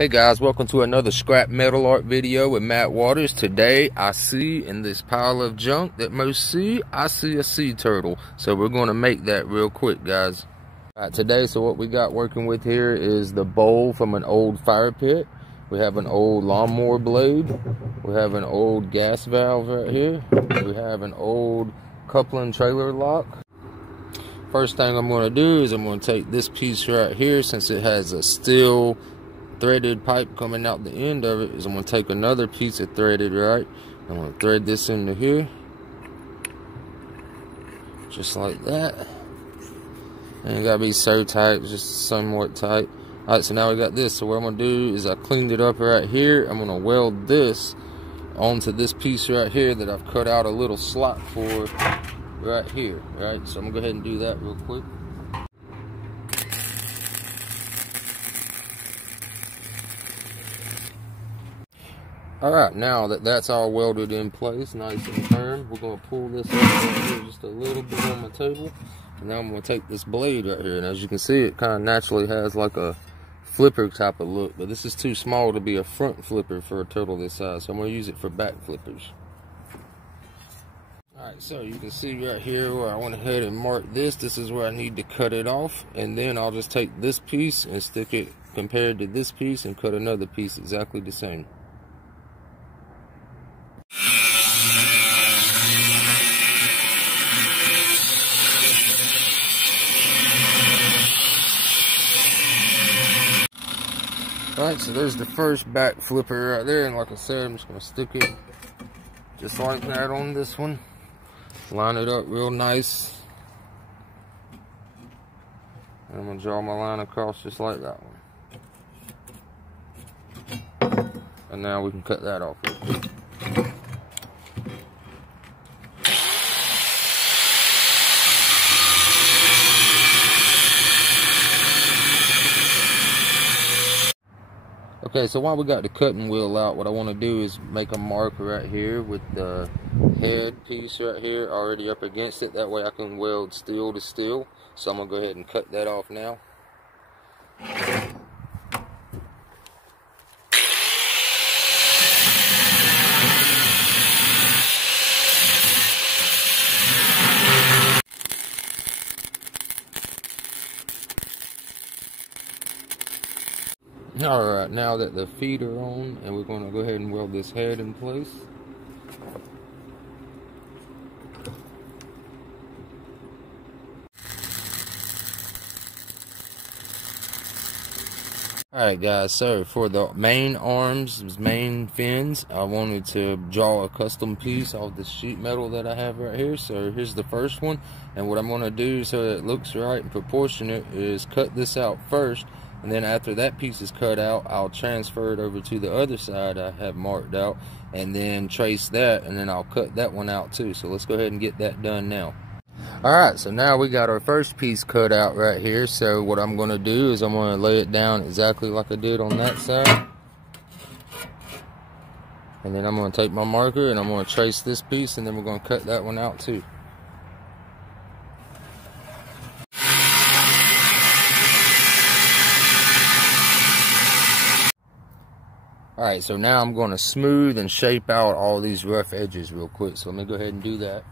Hey guys, welcome to another scrap metal art video with Matt Waters. Today I see in this pile of junk that most see, I see a sea turtle. So we're going to make that real quick, guys. Alright, today, so what we got working with here is the bowl from an old fire pit. We have an old lawnmower blade. We have an old gas valve right here. We have an old coupling trailer lock. First thing I'm going to do is I'm going to take this piece right here, since it has a steel threaded pipe coming out the end of it, is I'm going to take another piece of threaded, right? I'm going to thread this into here, just like that. And it got to be so tight, just somewhat tight. Alright, so now we got this. So what I'm going to do is I cleaned it up right here. I'm going to weld this onto this piece right here that I've cut out a little slot for right here, right? So I'm going to go ahead and do that real quick. Alright, now that that's all welded in place, nice and firm, we're going to pull this up right here just a little bit on my table. And now I'm going to take this blade right here, and as you can see, it kind of naturally has like a flipper type of look, but this is too small to be a front flipper for a turtle this size, so I'm going to use it for back flippers. Alright, so you can see right here where I went ahead and marked this. This is where I need to cut it off, and then I'll just take this piece and stick it compared to this piece and cut another piece exactly the same. Alright, so there's the first back flipper right there, and like I said, I'm just going to stick it just like that on this one. Line it up real nice. And I'm going to draw my line across just like that one. And now we can cut that off real quick. Okay, so while we got the cutting wheel out, what I want to do is make a mark right here with the head piece right here already up against it. That way I can weld steel to steel. So I'm going to go ahead and cut that off now. Alright, now that the feet are on, and we're going to go ahead and weld this head in place. Alright guys, so for the main arms, main fins, I wanted to draw a custom piece off the sheet metal that I have right here. So here's the first one, and what I'm going to do so that it looks right and proportionate is cut this out first. And then after that piece is cut out, I'll transfer it over to the other side I have marked out, and then trace that, and then I'll cut that one out too. So let's go ahead and get that done now. Alright, so now we got our first piece cut out right here. So what I'm going to do is I'm going to lay it down exactly like I did on that side. And then I'm going to take my marker and I'm going to trace this piece, and then we're going to cut that one out too. Alright, so now I'm going to smooth and shape out all these rough edges real quick. So let me go ahead and do that.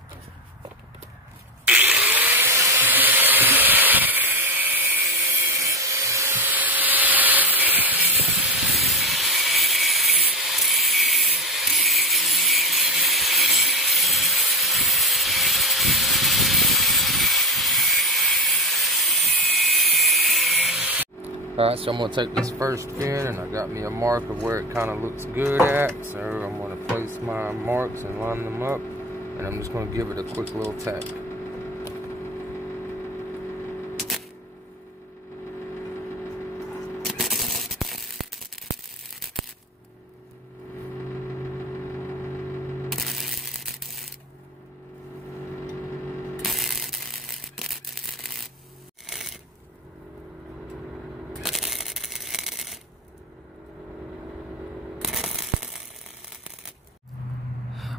Alright, so I'm going to take this first fin, and I got me a mark of where it kind of looks good at. So I'm going to place my marks and line them up, and I'm just going to give it a quick little tap.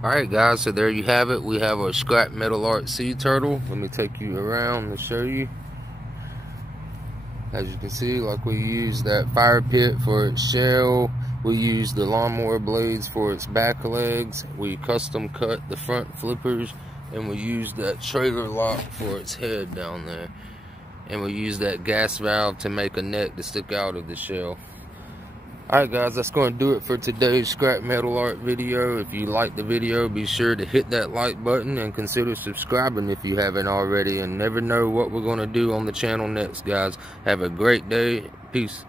Alright guys, so there you have it. We have our scrap metal art sea turtle. Let me take you around to show you. As you can see, like we used that fire pit for its shell, we used the lawnmower blades for its back legs, we custom cut the front flippers, and we used that trailer lock for its head down there. And we used that gas valve to make a neck to stick out of the shell. Alright guys, that's going to do it for today's scrap metal art video. If you liked the video, be sure to hit that like button and consider subscribing if you haven't already. And never know what we're going to do on the channel next, guys. Have a great day. Peace.